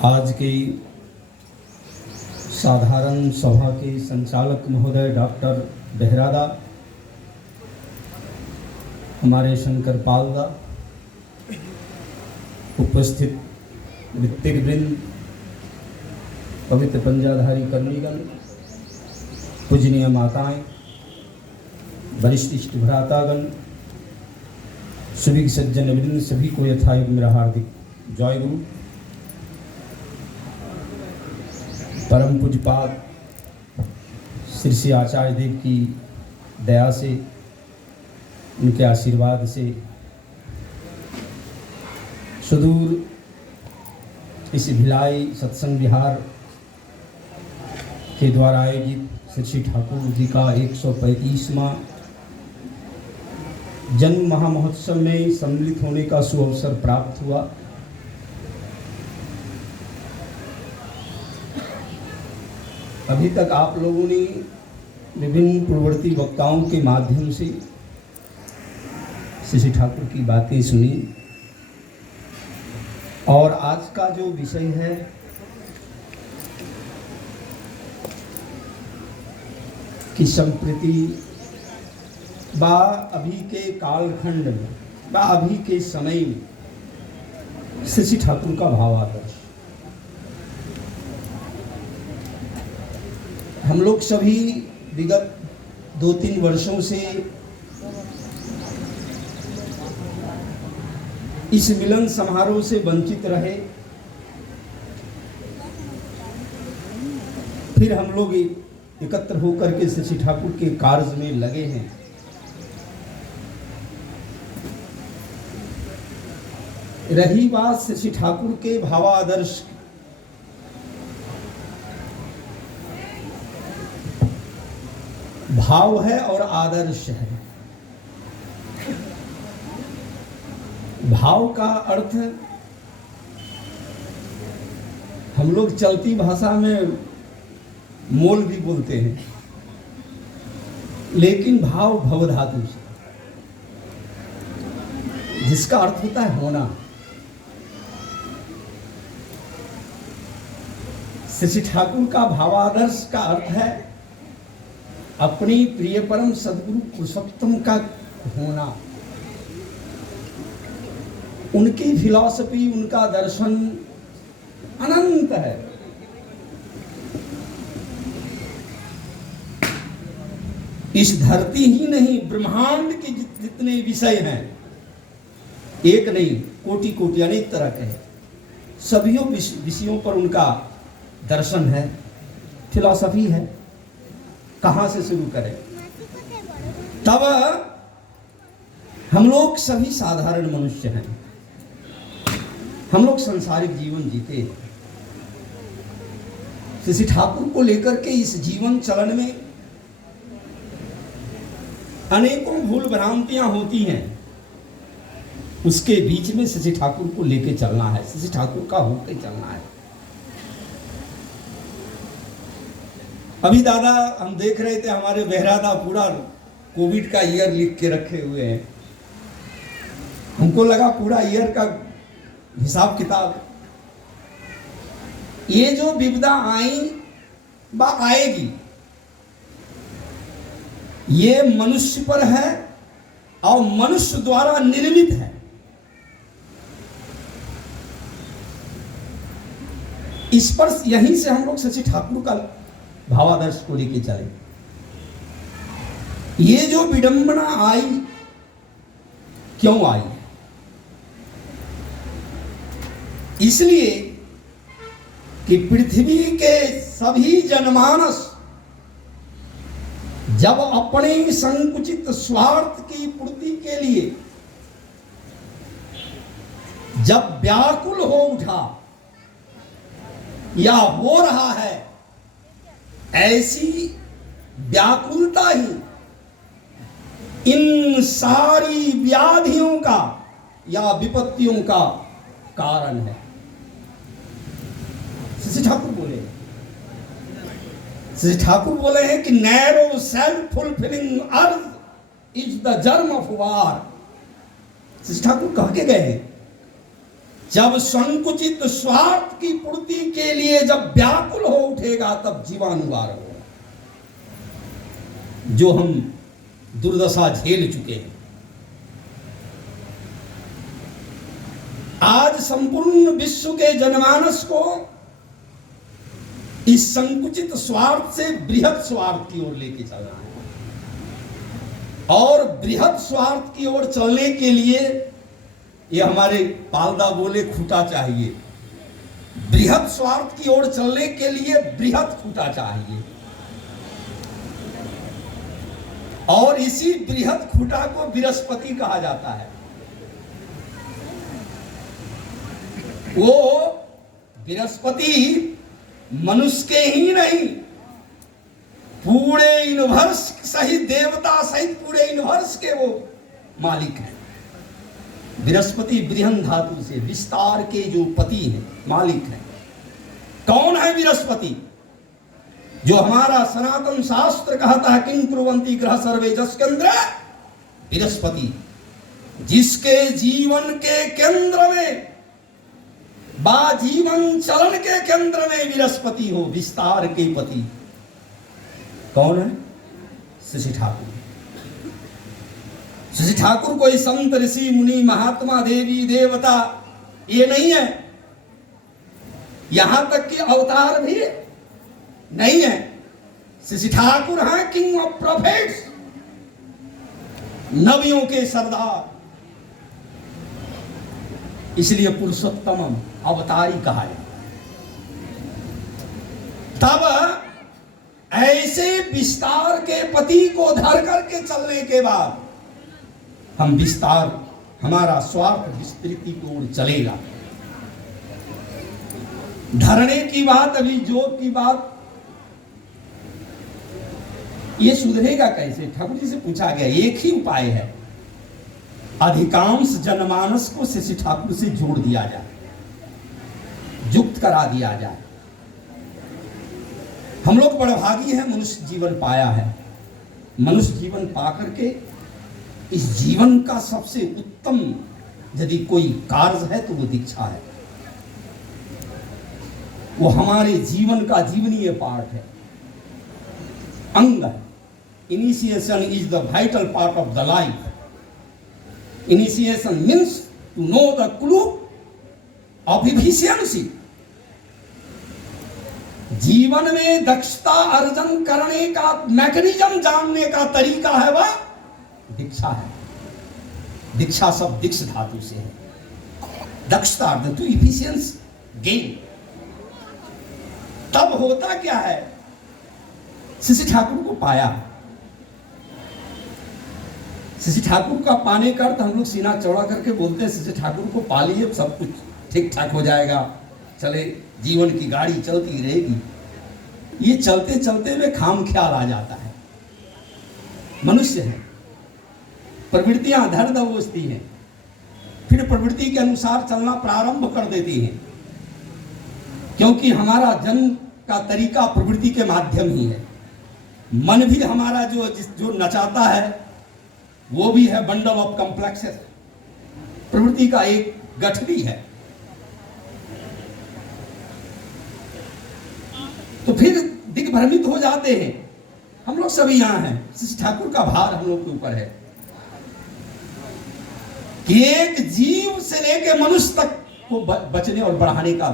आज की साधारण सभा के संचालक महोदय डॉक्टर बेहरादा, हमारे शंकर पालदा, उपस्थित ऋत्विकवृंद, पवित्र पंजाधारी कर्णीगण, पूजनीय माताएं, वरिष्ठ भ्रातागण, सभी सज्जन वृंद, सभी को यथायुग मेरा हार्दिक जय गुरु। परम पूज्यपाद श्री श्री आचार्य देव की दया से, उनके आशीर्वाद से सुदूर इस भिलाई सत्संग विहार के द्वारा आयोजित श्री श्री ठाकुर जी का 135वां जन्म महामहोत्सव में सम्मिलित होने का सुअवसर प्राप्त हुआ। अभी तक आप लोगों ने विभिन्न पूर्ववर्ती वक्ताओं के माध्यम से श्री ठाकुर की बातें सुनी और आज का जो विषय है कि संप्रति बा अभी के कालखंड में बा अभी के समय में श्री ठाकुर का भावादर्श, हम लोग सभी विगत 2-3 वर्षों से इस मिलन समारोह से वंचित रहे। फिर हम लोग एकत्र होकर के श्री ठाकुर के कार्य में लगे हैं। रही बात श्री ठाकुर के भावादर्श, भाव है और आदर्श है। भाव का अर्थ हम लोग चलती भाषा में मोल भी बोलते हैं, लेकिन भाव भवधातु से, जिसका अर्थ होता है होना। श्री ठाकुर का भावादर्श का अर्थ है अपनी प्रिय परम सदगुरु पुरुषोत्तम का होना। उनकी फिलॉसफी, उनका दर्शन अनंत है। इस धरती ही नहीं, ब्रह्मांड के जितने विषय हैं, एक नहीं कोटि कोटि अनेक तरह के हैं, सभी विषयों पर उनका दर्शन है, फिलॉसफी है। कहाँ से शुरू करें? तब हम लोग सभी साधारण मनुष्य हैं, हम लोग सांसारिक जीवन जीते हैं। श्री ठाकुर को लेकर के इस जीवन चलन में अनेकों भूल भ्रांतियां होती हैं। उसके बीच में श्री ठाकुर को लेके चलना है, श्री ठाकुर का होके चलना है। अभी दादा हम देख रहे थे, हमारे बेहरादा पूरा कोविड का ईयर लिख के रखे हुए हैं। हमको लगा पूरा ईयर का हिसाब किताब, ये जो विपदा आई बा आएगी, ये मनुष्य पर है और मनुष्य द्वारा निर्मित है। इस पर यहीं से हम लोग श्री ठाकुर का भावादर्श को लेके चले। ये जो विडंबना आई, क्यों आई? इसलिए कि पृथ्वी के सभी जनमानस जब अपने संकुचित स्वार्थ की पूर्ति के लिए जब व्याकुल हो उठा या हो रहा है, ऐसी व्याकुलता ही इन सारी व्याधियों का या विपत्तियों का कारण है। श्री ठाकुर बोले हैं कि narrow self fulfilling earth is the germ of war. Shri Thakur कह के गए हैं जब संकुचित स्वार्थ की पूर्ति के लिए जब व्याकुल हो उठेगा तब जीवाणुवार होगा, जो हम दुर्दशा झेल चुके हैं। आज संपूर्ण विश्व के जनमानस को इस संकुचित स्वार्थ से बृहद स्वार्थ की ओर लेके चलना है, और बृहद स्वार्थ की ओर चलने के लिए ये हमारे पालदा बोले खूंटा चाहिए। बृहद स्वार्थ की ओर चलने के लिए बृहद खूंटा चाहिए, और इसी बृहद खूंटा को बृहस्पति कहा जाता है। वो बृहस्पति मनुष्य के ही नहीं, पूरे यूनिवर्स सहित, देवता सहित पूरे यूनिवर्स के वो मालिक हैं। बृहस्पति बृहन धातु से विस्तार के जो पति हैं, मालिक हैं। कौन है बृहस्पति? जो हमारा सनातन शास्त्र कहता है किं कुर्वन्ति ग्रह सर्वे जस्केंद्र बृहस्पति, जिसके जीवन के केंद्र में, बा जीवन चलन के केंद्र में बृहस्पति हो, विस्तार के पति। कौन है? शशि ठाकुर। शशि ठाकुर कोई संत, ऋषि, मुनि, महात्मा, देवी, देवता ये नहीं है, यहां तक कि अवतार भी नहीं है। शशि ठाकुर हैं किंग ऑफ प्रोफेट्स, नबियों के सरदार, इसलिए पुरुषोत्तम अवतारी कहा है। तब ऐसे विस्तार के पति को धर करके चलने के बाद हम विस्तार, हमारा स्वार्थ विस्तृति की ओर चलेगा। धरने की बात, अभी जोत की बात, ये सुधरेगा कैसे? ठाकुर जी से पूछा गया, एक ही उपाय है, अधिकांश जनमानस को शशि ठाकुर से जोड़ दिया जाए, युक्त करा दिया जाए। हम लोग बड़भागी हैं, मनुष्य जीवन पाया है। मनुष्य जीवन पा करके इस जीवन का सबसे उत्तम यदि कोई कार्य है तो वो दीक्षा है। वो हमारे जीवन का जीवनीय पार्ट है, अंग है। Initiation is the vital part of the life. Initiation means to know the clue of efficiency. जीवन में दक्षता अर्जन करने का मैकेनिज्म जानने का तरीका है वह दीक्षा है। दीक्षा सब दीक्ष धातु से है। दक्षता टू इफिशियंस गेन। तब होता क्या है? शशि ठाकुर को पाया। शशि ठाकुर का पाने का अर्थ हम लोग सीना चौड़ा करके बोलते हैं शशि ठाकुर को पा लिए सब कुछ ठीक ठाक हो जाएगा, चले जीवन की गाड़ी चलती रहेगी। ये चलते चलते हुए खाम ख्याल आ जाता है। मनुष्य है, प्रवृत्तियां धर दबोचती हैं, फिर प्रवृत्ति के अनुसार चलना प्रारंभ कर देती हैं, क्योंकि हमारा जन्म का तरीका प्रवृत्ति के माध्यम ही है। मन भी हमारा जो नचाता है वो भी है बंडल ऑफ कॉम्प्लेक्सेस, प्रवृत्ति का एक गठरी है। तो फिर दिग्भ्रमित हो जाते हैं। हम लोग सभी यहाँ हैं, शशि ठाकुर का भार हम लोग के ऊपर है कि एक जीव से लेकर मनुष्य तक को बचने और बढ़ाने का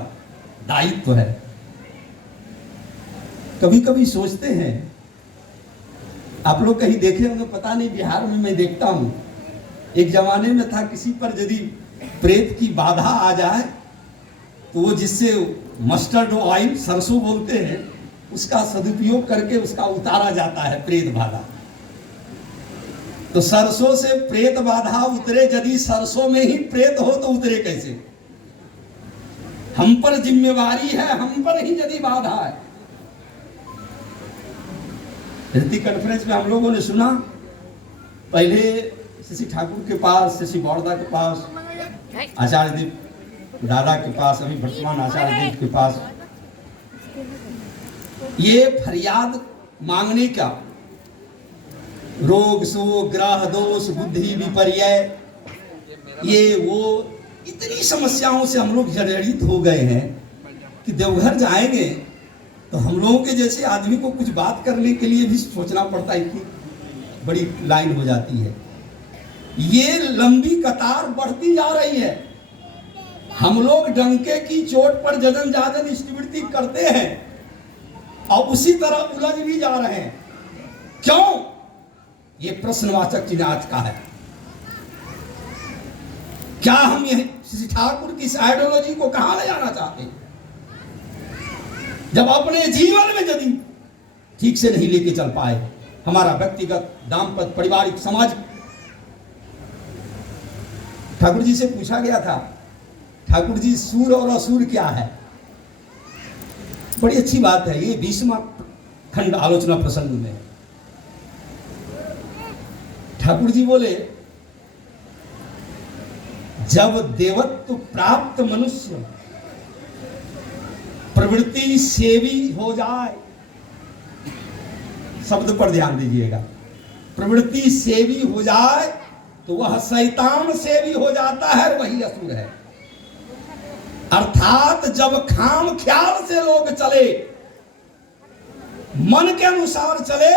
दायित्व है। कभी कभी सोचते हैं, आप लोग कहीं देखे होंगे पता नहीं, बिहार में मैं देखता हूं, एक जमाने में था किसी पर यदि प्रेत की बाधा आ जाए तो वो जिससे मस्टर्ड ऑयल, सरसों बोलते हैं, उसका सदुपयोग करके उसका उतारा जाता है प्रेत बाधा। तो सरसों से प्रेत बाधा उतरे, यदि सरसों में ही प्रेत हो तो उतरे कैसे? हम पर जिम्मेवारी है, हम पर ही यदि बाधा है। ऋतिक कॉन्फ्रेंस में हम लोगों ने सुना, पहले शशि ठाकुर के पास, शशि बौरदा के पास, आचार्य देव दादा के पास, अभी वर्तमान आचार्य देव के पास ये फरियाद मांगने का, रोग शोक ग्रह दोष बुद्धि विपर्य ये वो इतनी समस्याओं से हम लोग जर्जरित हो गए हैं कि देवघर जाएंगे तो हम लोगों के जैसे आदमी को कुछ बात करने के लिए भी सोचना पड़ता है कि बड़ी लाइन हो जाती है। ये लंबी कतार बढ़ती जा रही है। हम लोग डंके की चोट पर जजन जाजन स्मृति करते हैं और उसी तरह उलझ भी जा रहे हैं। क्यों? ये प्रश्नवाचक चिन्ह आज का है। क्या हम यह श्री ठाकुर की इस आइडियोलॉजी को कहां ले जाना चाहते हैं, जब अपने जीवन में यदि ठीक से नहीं लेके चल पाए, हमारा व्यक्तिगत, दाम्पत्य, पारिवारिक, समाज। ठाकुर जी से पूछा गया था, ठाकुर जी सूर और असुर क्या है? बड़ी अच्छी बात है, ये 20वां खंड आलोचना प्रसंग में। ठाकुर जी बोले, जब देवत्व प्राप्त मनुष्य प्रवृत्ति सेवी हो जाए, शब्द पर ध्यान दीजिएगा, प्रवृत्ति सेवी हो जाए तो वह शैतान सेवी हो जाता है, वही असुर है। अर्थात जब खाम ख्याल से लोग चले, मन के अनुसार चले,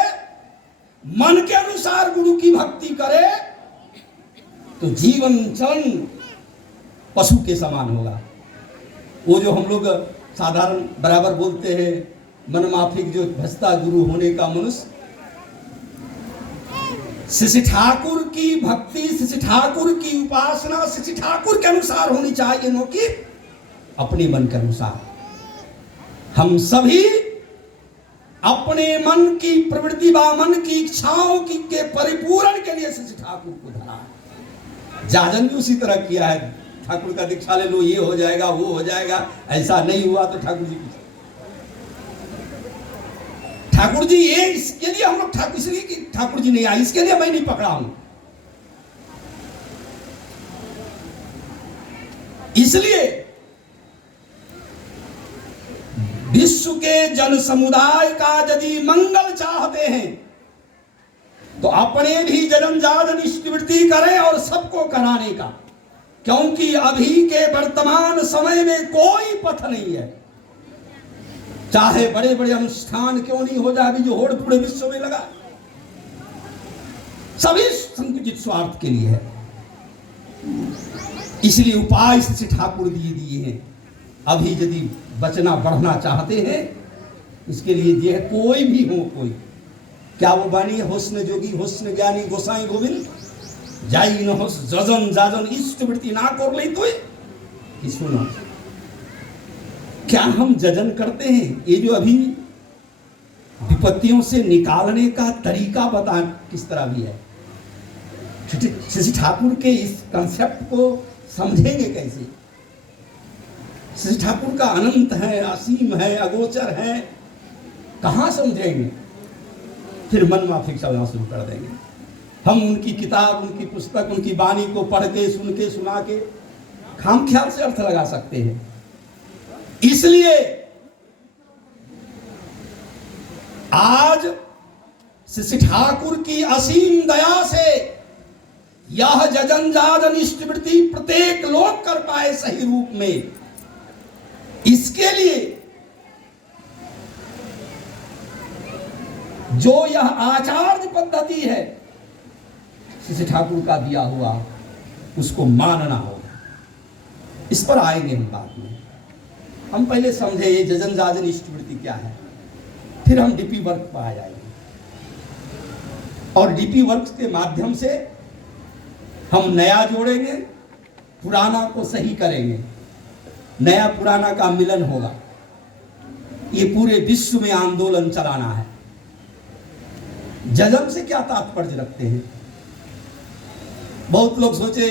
मन के अनुसार गुरु की भक्ति करे, तो जीवन चरण पशु के समान होगा। वो जो हम लोग साधारण बराबर बोलते हैं, मनमाफिक जो भजता गुरु होने का मनुष्य, श्री ठाकुर की भक्ति, श्री ठाकुर की उपासना श्री ठाकुर के अनुसार होनी चाहिए, नो कि अपने मन के अनुसार। हम सभी अपने मन की प्रवृत्ति व मन की इच्छाओं की के परिपूरण के लिए श्री ठाकुर को धरा। जाजन भी उसी तरह किया है, ठाकुर का दीक्षा ले लो, ये हो जाएगा, वो हो जाएगा। ऐसा नहीं हुआ तो ठाकुर जी ठाकुर जी ये इसके लिए हम लोग ठाकुर, इसलिए कि ठाकुर जी नहीं आए, इसके लिए मैं नहीं पकड़ा हूं। इसलिए विश्व के जन समुदाय का यदि मंगल चाहते हैं तो अपने भी जन्म जाजन स्मृति करें और सबको कराने का, क्योंकि अभी के वर्तमान समय में कोई पथ नहीं है। चाहे बड़े बड़े अनुष्ठान क्यों नहीं हो जाए, अभी जो होड़ पूरे विश्व में लगा, सभी संकुचित स्वार्थ के लिए है। इसलिए उपाय श्री ठाकुर दिए हैं। अभी यदि बचना बढ़ना चाहते हैं, इसके लिए ये है, कोई भी हो, कोई क्या वो बानी, हुस्न जोगी हुस्न ज्ञानी गोसाई गोविंद जाई न होस जजन जाजन इष्टवृत्ति ना कर ले तो सुनो। क्या हम जजन करते हैं? ये जो अभी विपत्तियों से निकालने का तरीका बता किस तरह भी है। श्री ठाकुर के इस कंसेप्ट को समझेंगे कैसे? श्री ठाकुर का अनंत है, असीम है, अगोचर है, कहां समझेंगे? फिर मन माफिक चलना शुरू कर देंगे। हम उनकी किताब, उनकी पुस्तक, उनकी वाणी को पढ़ के, सुन के, सुना के खाम ख्याल से अर्थ लगा सकते हैं। इसलिए आज श्री ठाकुर की असीम दया से यह जजन जाजन इष्टवृत्ति प्रत्येक लोग कर पाए सही रूप में, इसके लिए जो यह आचार्य पद्धति है श्री ठाकुर का दिया हुआ, उसको मानना होगा। इस पर आएंगे हम बाद में। हम पहले समझे ये जजन जाजन इष्टवृत्ति क्या है, फिर हम डीपी वर्क पर आ जाएंगे और डीपी वर्क के माध्यम से हम नया जोड़ेंगे, पुराना को सही करेंगे, नया पुराना का मिलन होगा। ये पूरे विश्व में आंदोलन चलाना है। जजन से क्या तात्पर्य रखते हैं? बहुत लोग सोचे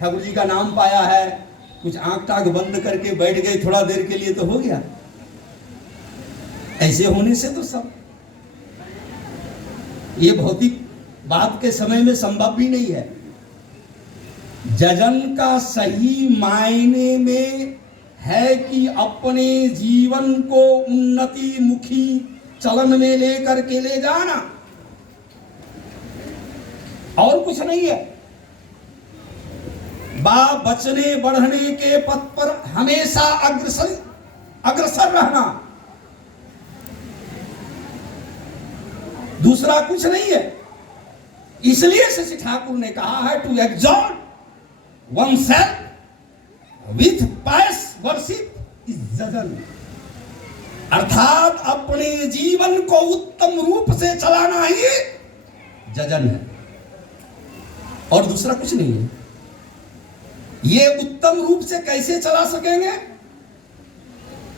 ठाकुर जी का नाम पाया है, कुछ आंख टाक बंद करके बैठ गए थोड़ा देर के लिए तो हो गया। ऐसे होने से तो सब ये भौतिक बात के समय में संभव भी नहीं है। जजन का सही मायने में है कि अपने जीवन को उन्नति मुखी चलन में लेकर के ले जाना, और कुछ नहीं है। बचने बढ़ने के पथ पर हमेशा अग्रसर रहना, दूसरा कुछ नहीं है। इसलिए शशि ठाकुर ने कहा है to exhort one self with pious worship is Jajan, अर्थात अपने जीवन को उत्तम रूप से चलाना ही जजन है और दूसरा कुछ नहीं है। ये उत्तम रूप से कैसे चला सकेंगे?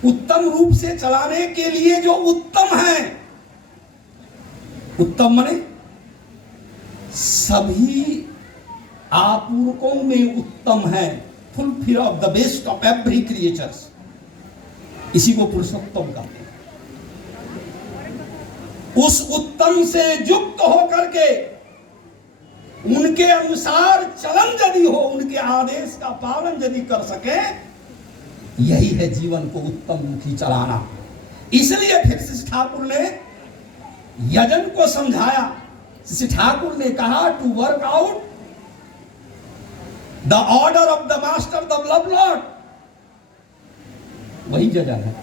उत्तम रूप से चलाने के लिए जो उत्तम है, उत्तम माने सभी आपूर्वकों में उत्तम है, fulfil of the best of every creatures, इसी को पुरुषोत्तम कहते हैं। उस उत्तम से युक्त होकर के उनके अनुसार चलन यदि हो, उनके आदेश का पालन यदि कर सके, यही है जीवन को उत्तम मुखी चलाना। इसलिए फिर शशि ठाकुर ने यजन को समझाया। शशि ठाकुर ने कहा to work out the order of the master the love lord, वही यजन है।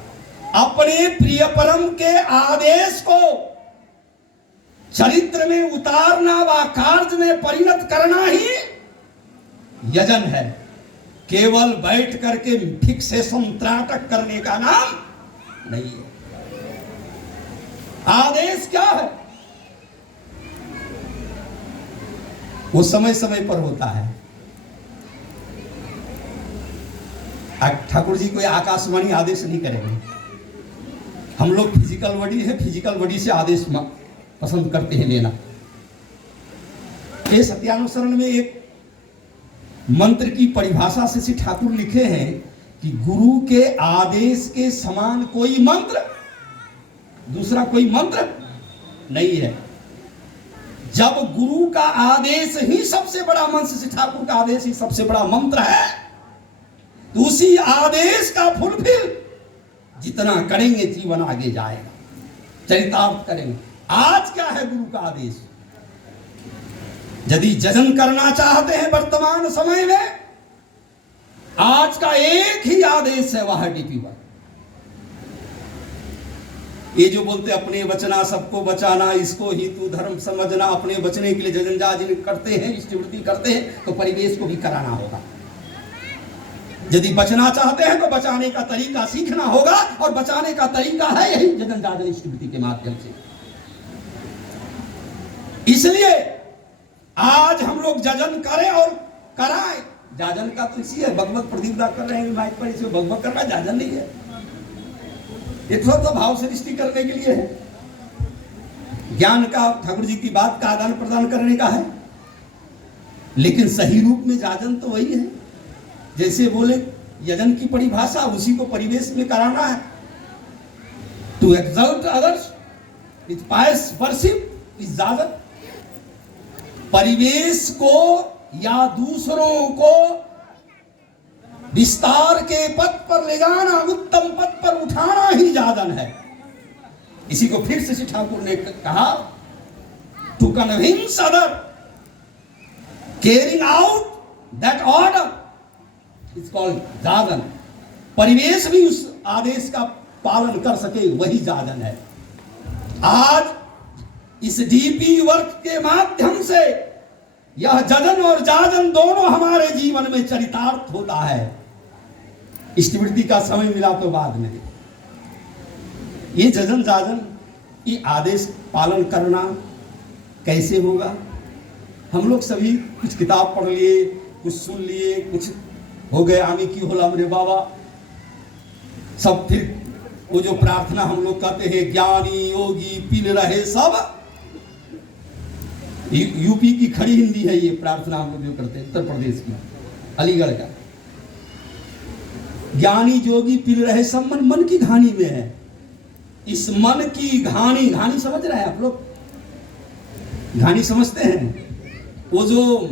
अपने प्रिय परम के आदेश को चरित्र में उतारना व कार्य में परिणत करना ही यजन है। केवल बैठ करके फिक्सेशन त्राटक करने का नाम नहीं है। आदेश क्या है? वो समय समय पर होता है। ठाकुर जी कोई आकाशवाणी आदेश नहीं करेंगे। हम लोग फिजिकल बॉडी है, फिजिकल बॉडी से आदेश पसंद करते हैं लेना। ये सत्यानुसरण में एक मंत्र की परिभाषा से श्री ठाकुर लिखे हैं कि गुरु के आदेश के समान कोई मंत्र, दूसरा कोई मंत्र नहीं है। जब गुरु का आदेश ही सबसे बड़ा मंत्र, श्री ठाकुर का आदेश ही सबसे बड़ा मंत्र है, तो उसी आदेश का फुलफिल जितना करेंगे जीवन आगे जाएगा, चरितार्थ करेंगे। आज क्या है गुरु का आदेश? यदि जजन करना चाहते हैं वर्तमान समय में, आज का एक ही आदेश है, वह है डीपी वर्क। ये जो बोलते अपने बचना सबको बचाना, इसको हितु धर्म समझना, अपने बचने के लिए जजन जाजन करते हैं, इष्टवृत्ति करते हैं, तो परिवेश को भी कराना होगा। यदि बचना चाहते हैं तो बचाने का तरीका सीखना होगा, और बचाने का तरीका है यही जजन जाजन इष्टवृत्ति के माध्यम से। इसलिए आज हम लोग जजन करें और कराएं। जाजन का तो इसी है, भगवत प्रतिपदा कर रहे हैं माइक पर, इसे भगवत करना जाजन नहीं है। ये तो भाव से दृष्टि करने के लिए है, ज्ञान का, ठाकुर जी की बात का आदान प्रदान करने का है। लेकिन सही रूप में जाजन तो वही है, जैसे बोले यजन की परिभाषा, उसी को परिवेश में कराना है। To exalt others with pious worship is Jajan. परिवेश को या दूसरों को विस्तार के पथ पर ले जाना, उत्तम पथ पर उठाना ही जाजन है। इसी को फिर से ठाकुर ने कहा to convince other carrying out that order is called Jajan. परिवेश भी उस आदेश का पालन कर सके, वही जाजन है। आज इस डीपी वर्क के माध्यम से यह जजन और जाजन दोनों हमारे जीवन में चरितार्थ होता है। इष्टवृत्ति का समय मिला तो बाद में ये जजन जाजन, ये आदेश पालन करना कैसे होगा? हम लोग सभी कुछ किताब पढ़ लिए, कुछ सुन लिए, कुछ हो गए आमी की होला मेरे बाबा सब। फिर वो जो प्रार्थना हम लोग कहते हैं, ज्ञानी योगी पिल रहे सब, यूपी की खड़ी हिंदी है ये प्रार्थना हम लोग जो करते हैं, उत्तर प्रदेश की, अलीगढ़ का। ज्ञानी जोगी पिल रहे सब, मन मन की घानी में है। इस मन की घानी, घानी समझ रहे हैं आप लोग? घानी समझते हैं? वो जो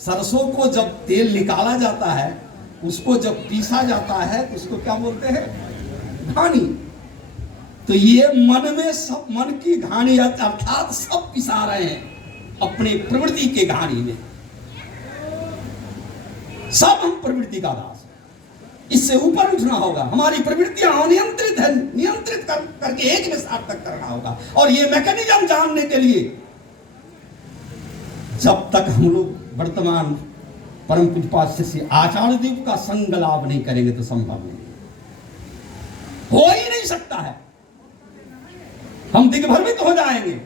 सरसों को जब तेल निकाला जाता है, उसको जब पीसा जाता है, उसको क्या बोलते हैं? घानी। तो ये मन में सब, मन की घानी अर्थात सब पिसा रहे हैं अपने प्रवृत्ति के घानी में। सब हम प्रवृत्ति का दास हैं। इससे ऊपर उठना होगा। हमारी प्रवृत्तियां अनियंत्रित है, नियंत्रित करके एक में सार्थक करना होगा। और ये मैकेनिज्म जानने के लिए जब तक हम लोग वर्तमान परम पूज्य श्री आचार्य देव का संग लाभ नहीं करेंगे तो संभव नहीं, हो ही नहीं सकता है। हम दिग्भ्रमित हो जाएंगे।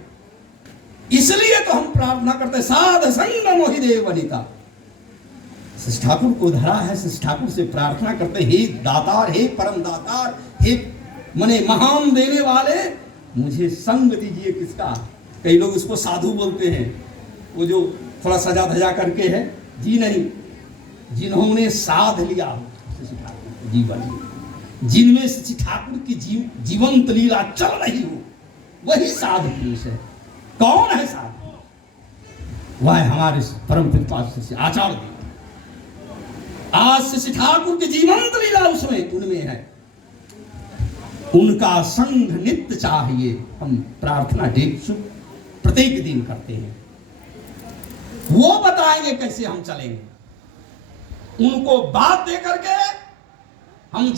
इसलिए तो हम प्रार्थना करते साध संग मोहि देव वनिता। श्री ठाकुर को धरा है, श्री ठाकुर से प्रार्थना करते, हे दातार, हे परम दातार, हे मने महान देने वाले, मुझे संग दीजिए। किसका? कई लोग उसको साधु बोलते हैं, वो जो थोड़ा सजा धजा करके है। जी नहीं, जिन्होंने साध लिया श्री ठाकुर जीवन में, जिनमें श्री ठाकुर की जीवंत लीला चल रही हो, वही साधु पुरुष है। कौन है साधु? वह है हमारे परम पूज्य श्री आचार्य देव। आज श्री ठाकुर की जीवंत लीला उसमें उनमें है। उनका संग नित्य चाहिए। हम प्रार्थना प्रत्येक दिन करते हैं। वो बताएंगे कैसे हम चलेंगे। उनको बात दे करके हम